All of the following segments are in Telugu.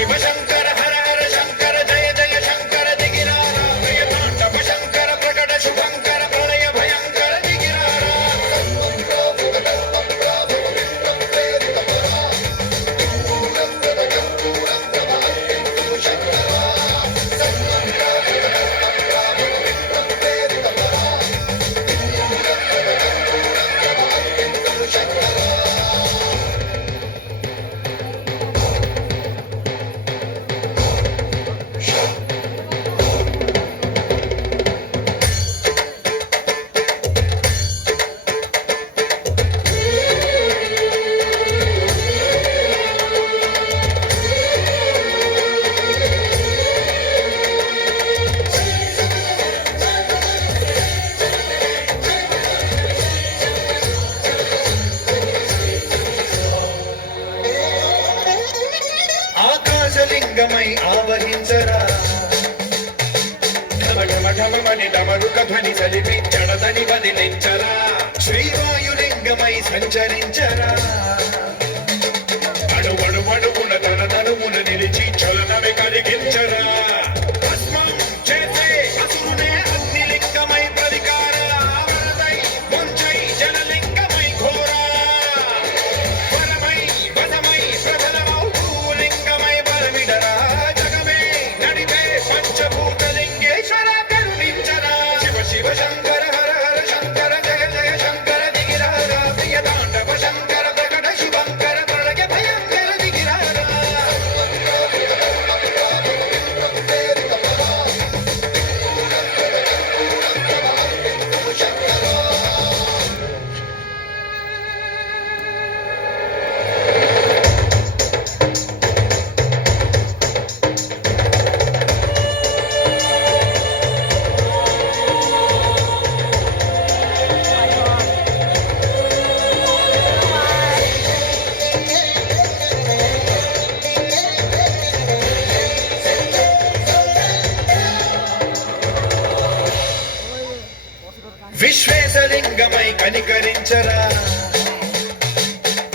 శివ శంకర హర హర శంకర జయ జయ శంకర దిగిరారా ప్రియ తాండవ శంకర ప్రకట శుభంకర ప్రళయ భయంకర దిగిరారా ఆకాశలింగమై ఆవహించరా ఢమఢమఢమని డమరుక ధ్వని సలిపి జడదని వదిలించరా శ్రీవాయులింగమై సంచరించరా అడువడువడుగున తన తనుమున నిలిచి చలనమే కలిగించరా భస్మం చేసే అసురునే అగ్నిలింగమై ప్రతికార వరదై ముంచై జలలింగమై ఘోరా వరమై వదమై ప్రబలమౌ భూలింగమై బలమిడరా జగమే నడిపే పంచభూతలింగేశ్వర కరుణించరా శివ శివ శంకర హర హర శంకర జయ జయ శంకర దిగిరారా ప్రియ తాండవ శంకర ప్రకట శుభంకర ప్రళయ భయంకర దిగిరారా విశ్వేశలింగమై కనికరించరా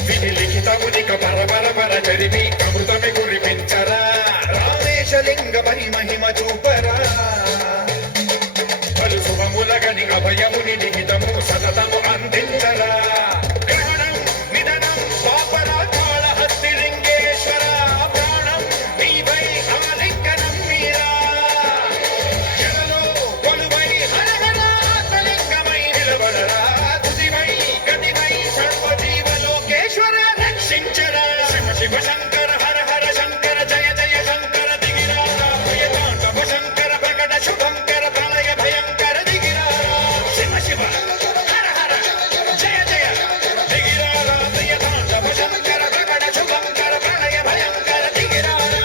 విధి లిఖితమునిక పరపర చరివి అమృతమి కురిపించరా రామేశలింగమై మహిమ చూపరా పలు శుభములగని అభయముని లిఖితము సతతము అందించరా గ్రహణం నిధనం పాపరా కాళహస్తి లింగేశ్వర ప్రాణం నీవై ఆలింగనం మీరా జలలో కొలువై హర హర ఆత్మలింగమై నిలబడరా తుదివై గతివై సర్వజీవలోకేశ్వర రక్షించరా శివ శివ శంకర హర హర శంకర జయ జయ శంకర దిగిరారా ప్రియ తాండవ శంకర ప్రకట శుభంకర ప్రళయ భయంకర దిగిరారా శివ శివ హర హర జయ జయ దిగిరారా ప్రియ తాండవ శంకర ప్రకట శుభంకర ప్రళయ భయంకర దిగిరారా